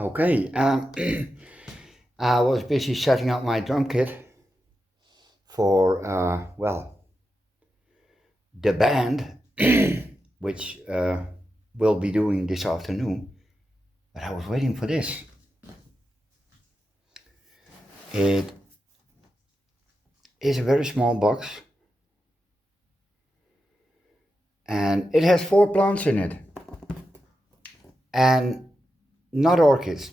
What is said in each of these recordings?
Okay, I was busy setting up my drum kit for, the band, which will be doing this afternoon. But I was waiting for this. It is a very small box, and it has four plants in it, and not orchids.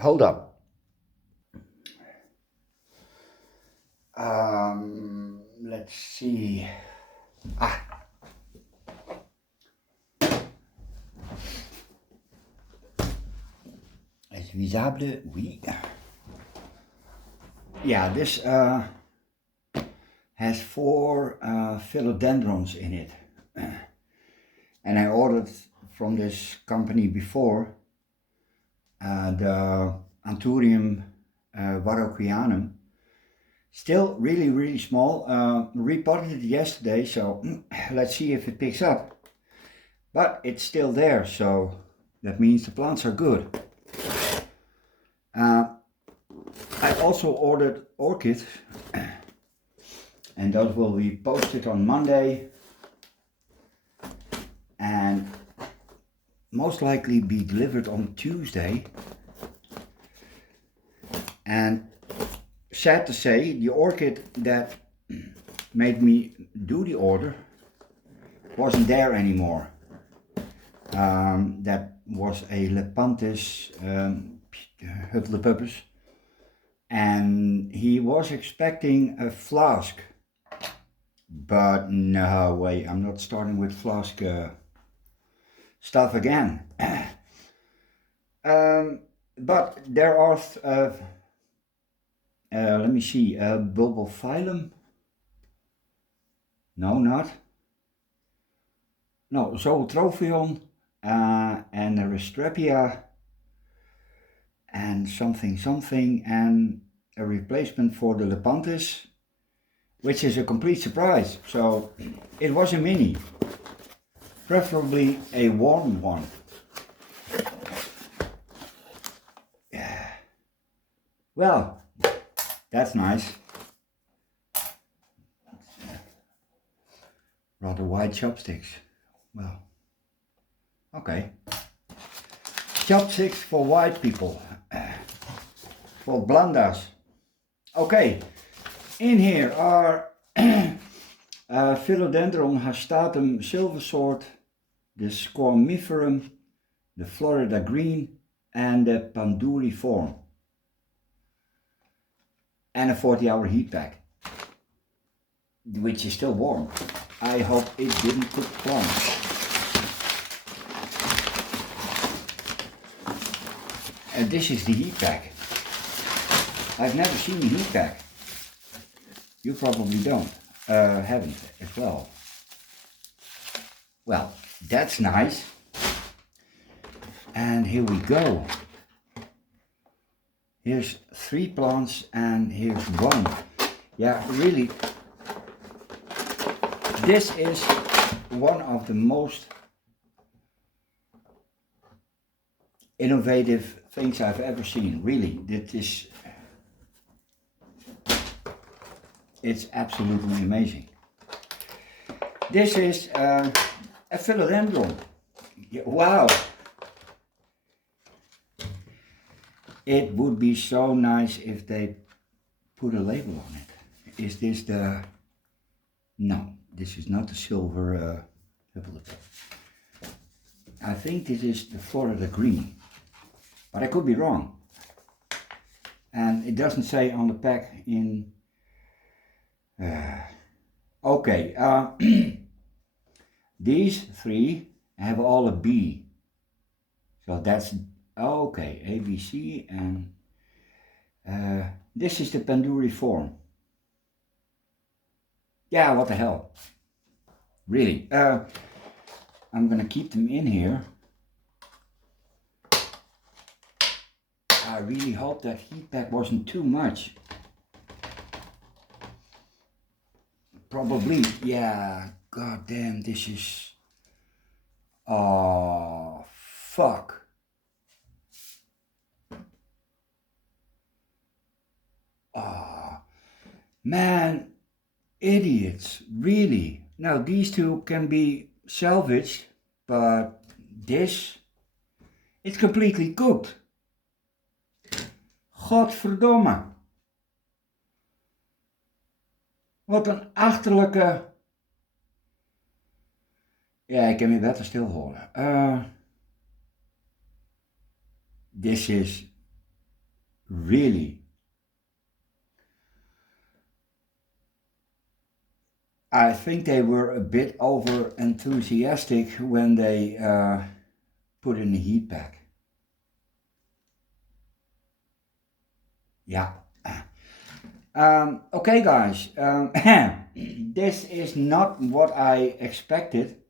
Hold up. Let's see. Ah, it's visible, oui. Yeah, this has four philodendrons in it. And I ordered from this company before the Anthurium varroquianum. Still really, really small. Repotted it yesterday, so let's see if it picks up. But it's still there, so that means the plants are good. I also ordered orchids, and those will be posted on Monday and most likely be delivered on Tuesday. And sad to say, the orchid that made me do the order wasn't there anymore. That was a Lepantis Hufflepuffus, and he was expecting a flask, but no way, I'm not starting with flask stuff again. But there are, let me see, Bulbophyllum. No, not. No, Zoetrophion and Restrepia and something and a replacement for the Lepantis, which is a complete surprise. So it was a mini, preferably a warm one. Yeah. Well, that's nice. Rather wide chopsticks. Well, okay. Chopsticks for white people. For blandas. Okay. In here are Philodendron hastatum silversword, the Squamiferum, the Florida green, and the Panduriform. And a 40-hour heat pack, which is still warm. I hope it didn't cook plants. And this is the heat pack. I've never seen a heat pack. You probably haven't as well. Well, that's nice. And here we go. Here's 3 plants and here's 1. Yeah, really, this is one of the most innovative things I've ever seen. Really, it's absolutely amazing. This is a philodendron. Wow! It would be so nice if they put a label on it. Is this the... No, this is not the silver I think this is the Florida green, but I could be wrong. And it doesn't say on the pack in... okay, these 3 have all a B. So that's... Okay, ABC, and this is the Panduriform. Yeah, what the hell. Really. I'm gonna keep them in here. I really hope that heat pack wasn't too much. Probably, yeah. God damn, this is... Oh, fuck. Man, idiots, really. Now these two can be salvaged, but this, it's completely cooked. Godverdomme. Wat een achterlijke... Ja, ik kan me beter stil horen. This is really... I think they were a bit over enthusiastic when they put in the heat pack. Yeah. Okay guys, this is not what I expected,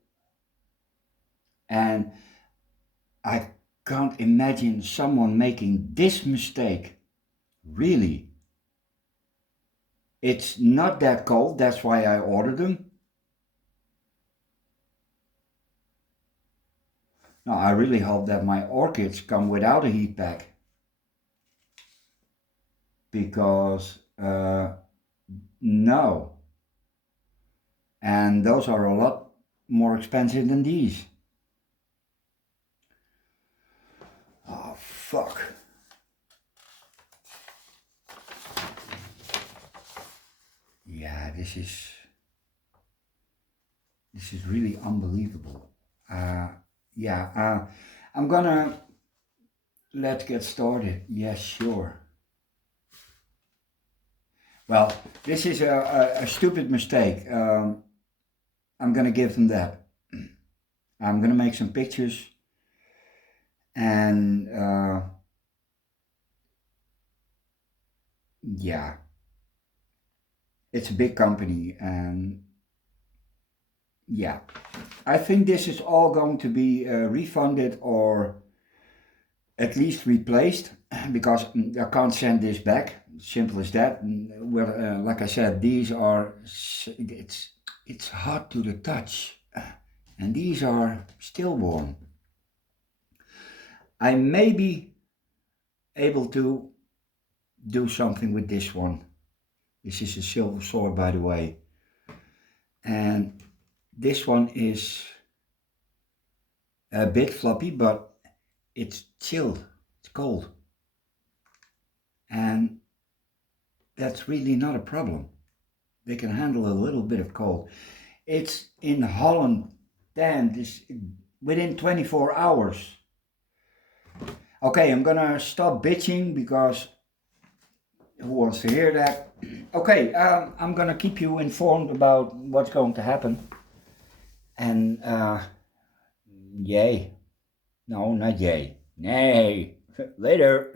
and I can't imagine someone making this mistake. Really. It's not that cold, that's why I ordered them. No, I really hope that my orchids come without a heat pack. Because, no. And those are a lot more expensive than these. Oh, fuck. Yeah, this is really unbelievable. I'm gonna let's get started. Yes, sure. Well, this is a stupid mistake. I'm gonna give them that. I'm gonna make some pictures, and yeah, it's a big company, and yeah, I think this is all going to be refunded or at least replaced, because I can't send this back. Simple as that. Well, like I said, these are, it's hot to the touch, and these are still warm. I may be able to do something with this one. This is a silver sword, by the way, and this one is a bit floppy, but it's chilled, it's cold, and that's really not a problem. They can handle a little bit of cold. It's in Holland, damn, this within 24 hours. Okay, I'm gonna stop bitching, because who wants to hear that? Okay, I'm gonna keep you informed about what's going to happen. And yay. No, not yay. Nay. Later.